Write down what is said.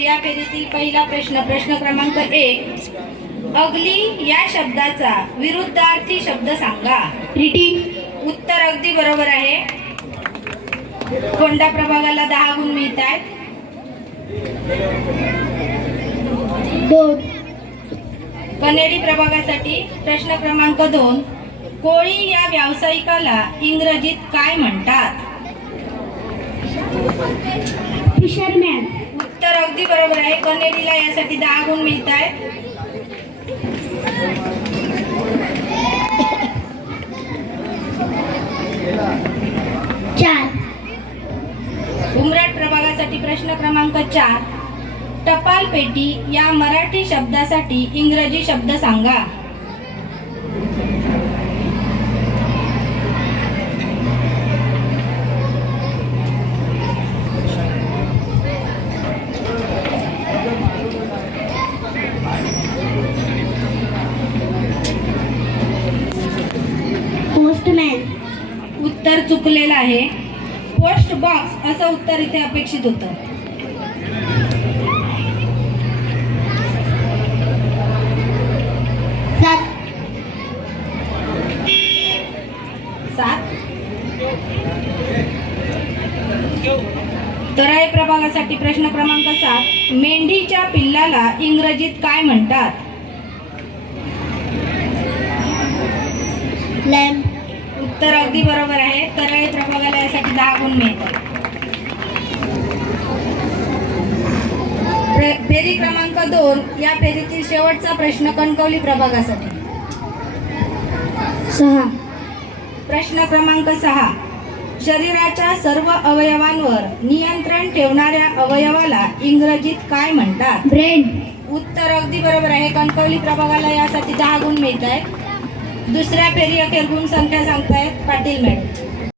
या फेरीतील पहिला प्रश्न, प्रश्न क्रमांक 1. अगली या शब्दाचा विरुद्धार्थी शब्द सांगा. रिटिंग. उत्तर अगदी बरोबर आहे. कोंडा प्रभागाला 10 गुण मिळत आहेत. 2. कनेडी प्रभागासाठी प्रश्न क्रमांक 2. कोळी या व्यावसायिकाला इंग्रजीत काय म्हणतात? फिशरमॅन. उत्तर अगदी बरोबर आहे. कनेडीला यासाठी 10 गुण मिळत आहेत. 4. उमराट प्रभागासाठी प्रश्न क्रमांक 4. टपाल पेटी या मराठी शब्दासाठी इंग्रजी शब्द सांगा. पोस्टमॅन. उत्तर चुकलेलं आहे. पोस्ट बॉक्स असं उत्तर इथे अपेक्षित होतं. 7. तराई प्रभागासाठी प्रश्न क्रमांक 7. मेंढीच्या पिल्लाला इंग्रजीत काय म्हणतात? लॅम्प. उत्तर अगदी बरोबर आहे. तराई प्रभागाला यासाठी 10 गुण मिळतात. फेरी क्रमांक 2 या फेरीतील शेवटचा प्रश्न कणकवली प्रभागासाठी. 6. प्रश्न क्रमांक 6. शरीराच्या सर्व अवयवांवर नियंत्रण ठेवणाऱ्या अवयवाला इंग्रजीत काय म्हणतात? ब्रेन. उत्तर अगदी बरोबर आहे. कणकवली प्रभागाला यासाठी 10 गुण मिळत आहेत. दुसऱ्या फेरी अखेर गुण संख्या सांगतायत पाटील मॅडम.